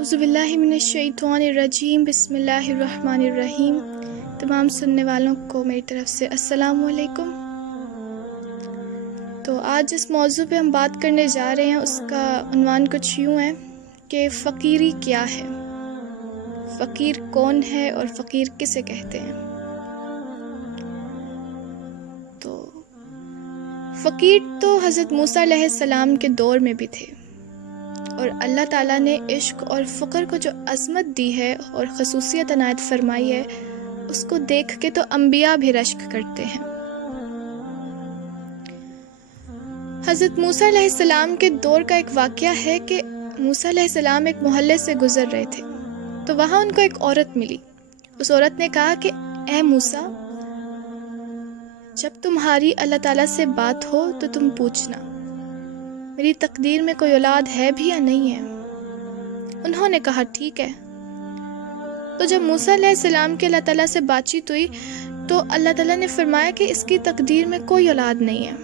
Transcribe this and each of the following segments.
اعوذ باللہ من الشیطان الرجیم، بسم اللہ الرحمن الرحیم۔ تمام سننے والوں کو میری طرف سے السلام علیکم۔ تو آج جس موضوع پہ ہم بات کرنے جا رہے ہیں اس کا عنوان کچھ یوں ہے کہ فقیری کیا ہے، فقیر کون ہے اور فقیر کسے کہتے ہیں۔ تو فقیر تو حضرت موسیٰ علیہ السلام کے دور میں بھی تھے، اور اللہ تعالیٰ نے عشق اور فقر کو جو عظمت دی ہے اور خصوصیت عنایت فرمائی ہے، اس کو دیکھ کے تو انبیاء بھی رشک کرتے ہیں۔ حضرت موسیٰ علیہ السلام کے دور کا ایک واقعہ ہے کہ موسیٰ علیہ السلام ایک محلے سے گزر رہے تھے، تو وہاں ان کو ایک عورت ملی۔ اس عورت نے کہا کہ اے موسیٰ، جب تمہاری اللہ تعالیٰ سے بات ہو تو تم پوچھنا میری تقدیر میں کوئی اولاد ہے بھی یا نہیں ہے۔ انہوں نے کہا ٹھیک ہے۔ تو جب موسیٰ علیہ السلام کے اللہ تعالیٰ سے بات چیت ہوئی تو اللہ تعالیٰ نے فرمایا کہ اس کی تقدیر میں کوئی اولاد نہیں ہے۔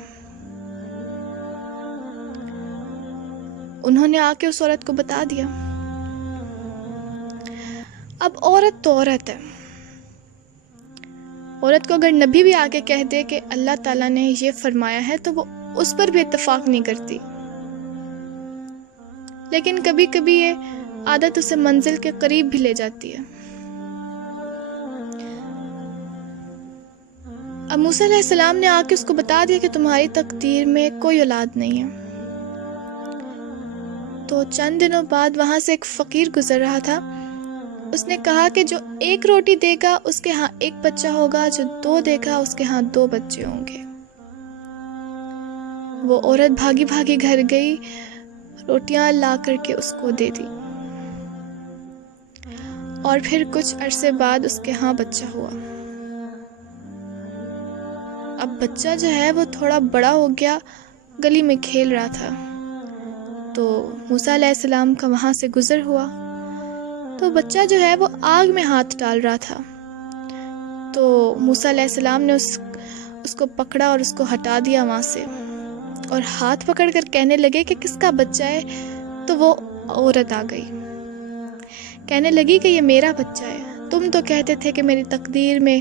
انہوں نے آ کے اس عورت کو بتا دیا۔ اب عورت تو عورت ہے، عورت کو اگر نبی بھی آ کے کہہ دے کہ اللہ تعالیٰ نے یہ فرمایا ہے تو وہ اس پر بھی اتفاق نہیں کرتی، لیکن کبھی کبھی یہ عادت اسے منزل کے قریب بھی لے جاتی ہے۔ اب موسیٰ علیہ السلام نے آ کے اس کو بتا دیا کہ تمہاری تقدیر میں کوئی اولاد نہیں ہے۔ تو چند دنوں بعد وہاں سے ایک فقیر گزر رہا تھا۔ اس نے کہا کہ جو ایک روٹی دے گا اس کے ہاں ایک بچہ ہوگا، جو دو دے گا اس کے ہاں دو بچے ہوں گے۔ وہ عورت بھاگی بھاگی گھر گئی، روٹیاں لا کر کے اس کو دے دی، اور پھر کچھ عرصے بعد اس کے ہاں بچہ ہوا۔ اب بچہ جو ہے وہ تھوڑا بڑا ہو گیا، گلی میں کھیل رہا تھا، تو موسیٰ علیہ السلام کا وہاں سے گزر ہوا، تو بچہ جو ہے وہ آگ میں ہاتھ ڈال رہا تھا۔ تو موسیٰ علیہ السلام نے اس کو پکڑا اور اس کو ہٹا دیا وہاں سے، اور ہاتھ پکڑ کر کہنے لگے کہ کس کا بچہ ہے؟ تو وہ عورت آ گئی، کہنے لگی کہ یہ میرا بچہ ہے، تم تو کہتے تھے کہ میری تقدیر میں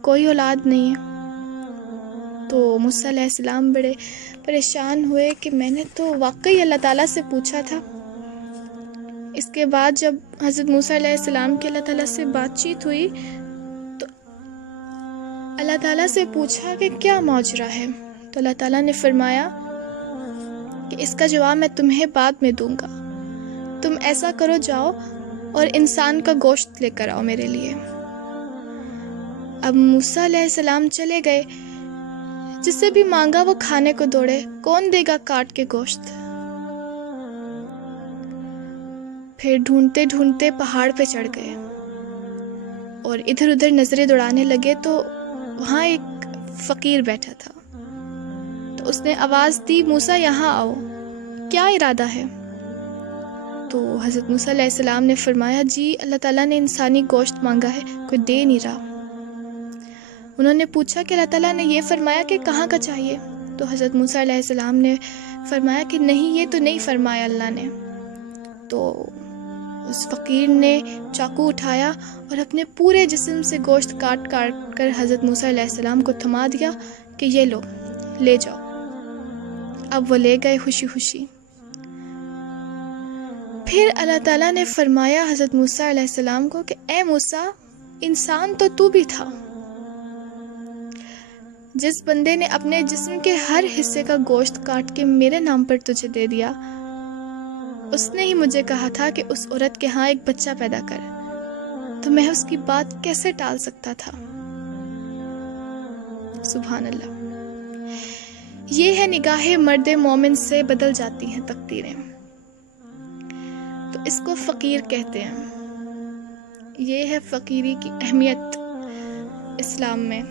کوئی اولاد نہیں ہے۔ تو موسیٰ علیہ السلام بڑے پریشان ہوئے کہ میں نے تو واقعی اللہ تعالیٰ سے پوچھا تھا۔ اس کے بعد جب حضرت موسیٰ علیہ السلام کی اللہ تعالیٰ سے بات چیت ہوئی تو اللہ تعالیٰ سے پوچھا کہ کیا ماجرا ہے؟ تو اللہ تعالیٰ نے فرمایا کہ اس کا جواب میں تمہیں بعد میں دوں گا، تم ایسا کرو، جاؤ اور انسان کا گوشت لے کر آؤ میرے لیے۔ اب موسیٰ علیہ السلام چلے گئے، جس سے بھی مانگا وہ کھانے کو دوڑے، کون دے گا کاٹ کے گوشت؟ پھر ڈھونڈتے ڈھونڈتے پہاڑ پہ چڑھ گئے اور ادھر ادھر نظریں دوڑانے لگے، تو وہاں ایک فقیر بیٹھا تھا۔ تو اس نے آواز دی، موسیٰ یہاں آؤ، کیا ارادہ ہے؟ تو حضرت موسیٰ علیہ السلام نے فرمایا جی اللہ تعالیٰ نے انسانی گوشت مانگا ہے، کوئی دے نہیں رہا۔ انہوں نے پوچھا کہ اللہ تعالیٰ نے یہ فرمایا کہ کہاں کا چاہیے؟ تو حضرت موسیٰ علیہ السلام نے فرمایا کہ نہیں، یہ تو نہیں فرمایا اللہ نے۔ تو اس فقیر نے چاقو اٹھایا اور اپنے پورے جسم سے گوشت کاٹ کاٹ کر حضرت موسیٰ علیہ السلام کو تھما دیا کہ یہ لو، لے جاؤ۔ اب وہ لے گئے خوشی خوشی۔ پھر اللہ تعالیٰ نے فرمایا حضرت موسیٰ علیہ السلام کو کہ اے موسیٰ، انسان تو بھی تھا، جس بندے نے اپنے جسم کے ہر حصے کا گوشت کاٹ کے میرے نام پر تجھے دے دیا، اس نے ہی مجھے کہا تھا کہ اس عورت کے ہاں ایک بچہ پیدا کر، تو میں اس کی بات کیسے ٹال سکتا تھا؟ سبحان اللہ۔ یہ ہے نگاہ مرد مومن سے بدل جاتی ہیں تقدیریں، تو اس کو فقیر کہتے ہیں۔ یہ ہے فقیری کی اہمیت اسلام میں۔